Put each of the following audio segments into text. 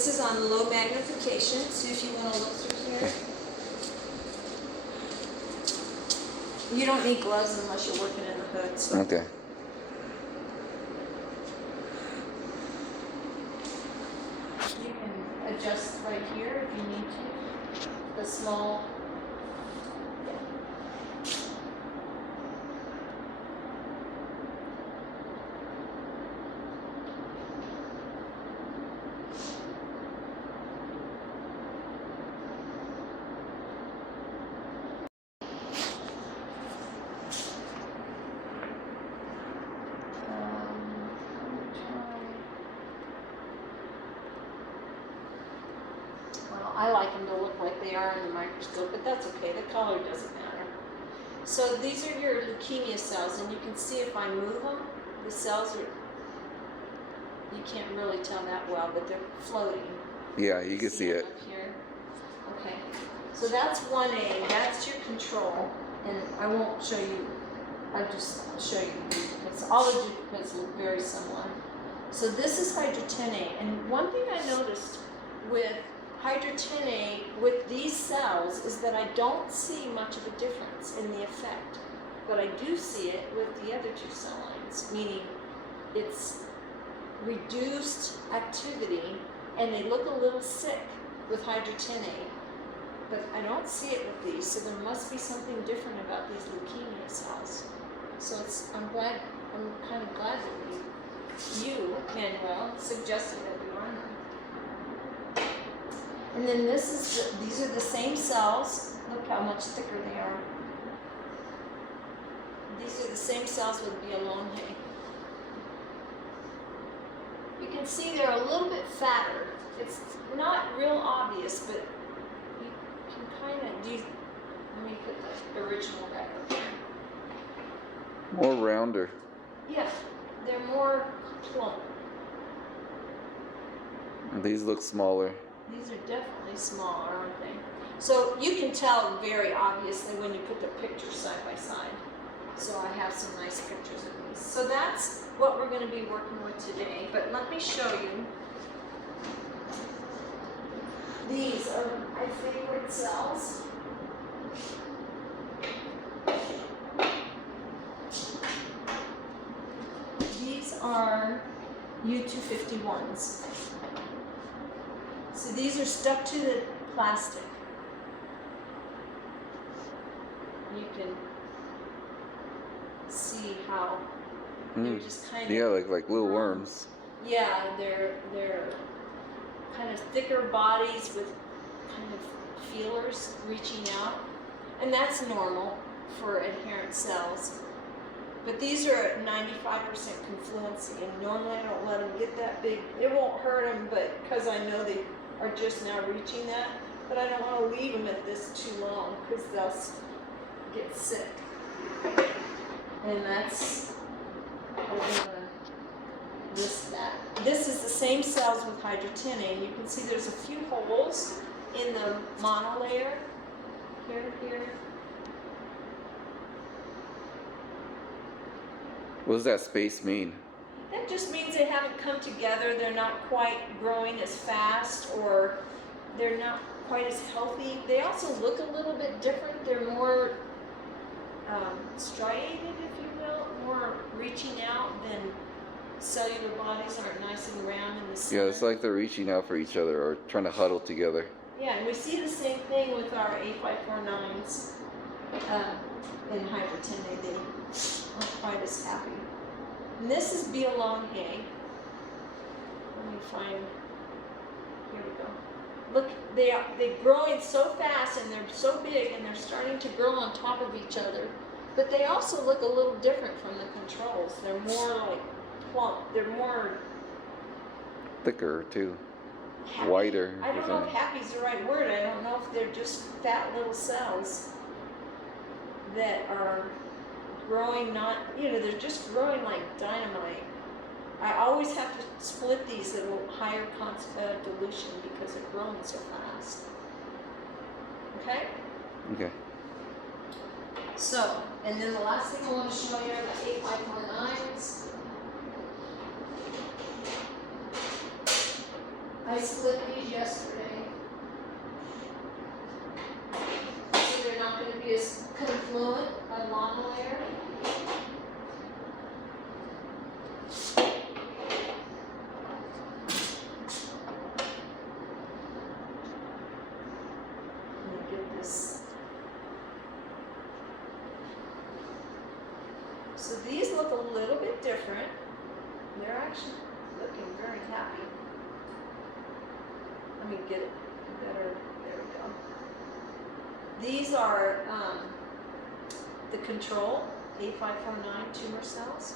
This is on low magnification, so if you want to look through here. You don't need gloves unless you're working in the hood. So. Okay. You can adjust right here if you need to. The small. I like them to look like they are in the microscope, but that's okay. The color doesn't matter. So these are your leukemia cells, and you can see if I move them, the cells are, you can't really tell that well, but they're floating. Yeah, you can see it. Up here. Okay, so that's 1A, that's your control, and I won't show you, I'll just show you because all the duplicates look very similar. So this is Hydra 10A, and one thing I noticed with Hydra 10A with these cells is that I don't see much of a difference in the effect, but I do see it with the other two cell lines, meaning it's reduced activity and they look a little sick with Hydra 10A, but I don't see it with these, so there must be something different about these leukemia cells. So I'm kind of glad that you, Manuel, suggested that we learn them. And then these are the same cells. Look how much thicker they are. These are the same cells with B. longhei. You can see they're a little bit fatter. It's not real obvious, but you can kind of do. Let me put the original back up here. More rounder. Yeah, they're more plump. These look smaller. These are definitely smaller, aren't they? So you can tell very obviously when you put the pictures side by side. So I have some nice pictures of these. So that's what we're going to be working with today. But let me show you. These are my favorite cells. These are U251s. So these are stuck to the plastic. You can see how they're just kind of like little worms. Yeah, they're kind of thicker bodies with kind of feelers reaching out, and that's normal for adherent cells. But these are at 95% confluency, and normally I don't let them get that big. It won't hurt them, but because I know they are just now reaching that, but I don't want to leave them at this too long because they'll get sick. And that's, we're going to list that. This is the same cells with Hydra 10A, and you can see there's a few holes in the monolayer. Here. What does that space mean? That just means they haven't come together. They're not quite growing as fast, or they're not quite as healthy. They also look a little bit different. They're more striated, if you will, more reaching out than cellular bodies aren't nice and round in the center. Yeah, it's like they're reaching out for each other or trying to huddle together. Yeah, and we see the same thing with our A549s in Hydra 10A. They aren't quite as happy. And this is B. longhei. Let me find, here we go. Look, they're growing so fast and they're so big and they're starting to grow on top of each other. But they also look a little different from the controls. They're more like plump. They're more thicker too. Happy. Wider. I don't know if happy is the right word. I don't know if they're just fat little cells that are growing they're just growing like dynamite. I always have to split these at a higher dilution because they're growing so fast. Okay? Okay. So, and then the last thing I want to show you are the A549s. I split these yesterday. So they're not going to be as confluent along the layer. Let me get this. So these look a little bit different. They're actually looking very happy. Let me get it better. There we go. These are the control A549 tumor cells.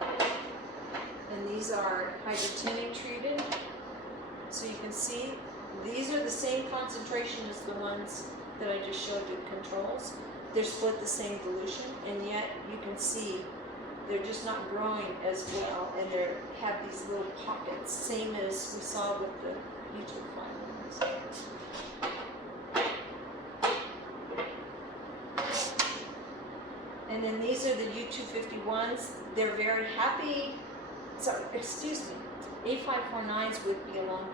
And these are hydrogenated treated. So you can see these are the same concentration as the ones that I just showed you, controls. They're split the same dilution, and yet you can see they're just not growing as well, and they have these little pockets, same as we saw with the eutrophied ones. And then these are the U251s. They're very happy. Sorry, excuse me. A549s would be along.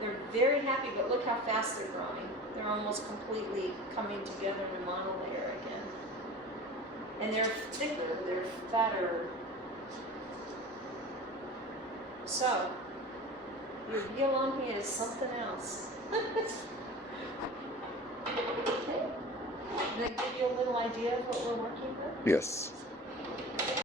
They're very happy, but look how fast they're growing. They're almost completely coming together in a monolayer again. And they're thicker, they're fatter. So, your Violongia is something else. Okay? Did that give you a little idea of what we're working with? Yes.